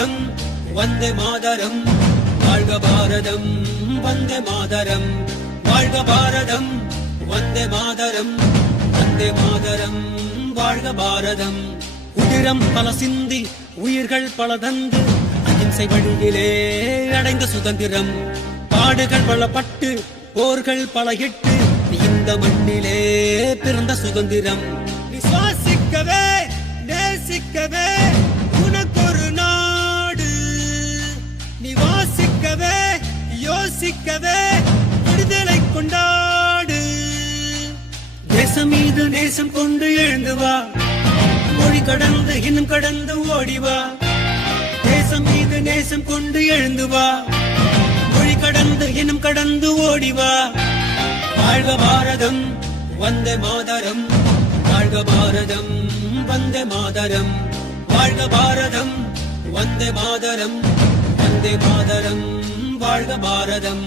பாரதம் வந்தே மாதரம் வாழ்க பாரதம் வந்தே மாதரம் வாழ்க பாரதம் வந்தே மாதரம் வந்தே மாதரம் வாழ்க பாரதம். உதிரம் பல சிந்தி உயிர்கள் பல தந்து அகிம்சை வழியிலே அடைந்த சுதந்திரம். பாடுகள் பலப்பட்டு போர்கள் பல இட்டு இந்த மண்ணிலே பிறந்த சுதந்திரம். விசுவாசிக்கவே நேசிக்கவே உனக்கொரு நாடு, நீ வாசிக்கவே யோசிக்கவே விடுதலை கொண்டாடு. தேசம் மீது நேசம் கொண்டு எழுந்து வா, மொழி கடந்து இன்னும் கடந்து ஓடிவா. தேசம் மீது நேசம் கொண்டு எழுந்து வா, மொழி கடந்து இன்னும் கடந்து ஓடிவா. வாழ்க பாரதம் வந்தே மாதரம் வாழ்க பாரதம் வந்தே மாதரம் வாழ்க பாரதம் வந்தே மாதரம் வந்தே மாதரம் வாழ்க பாரதம்.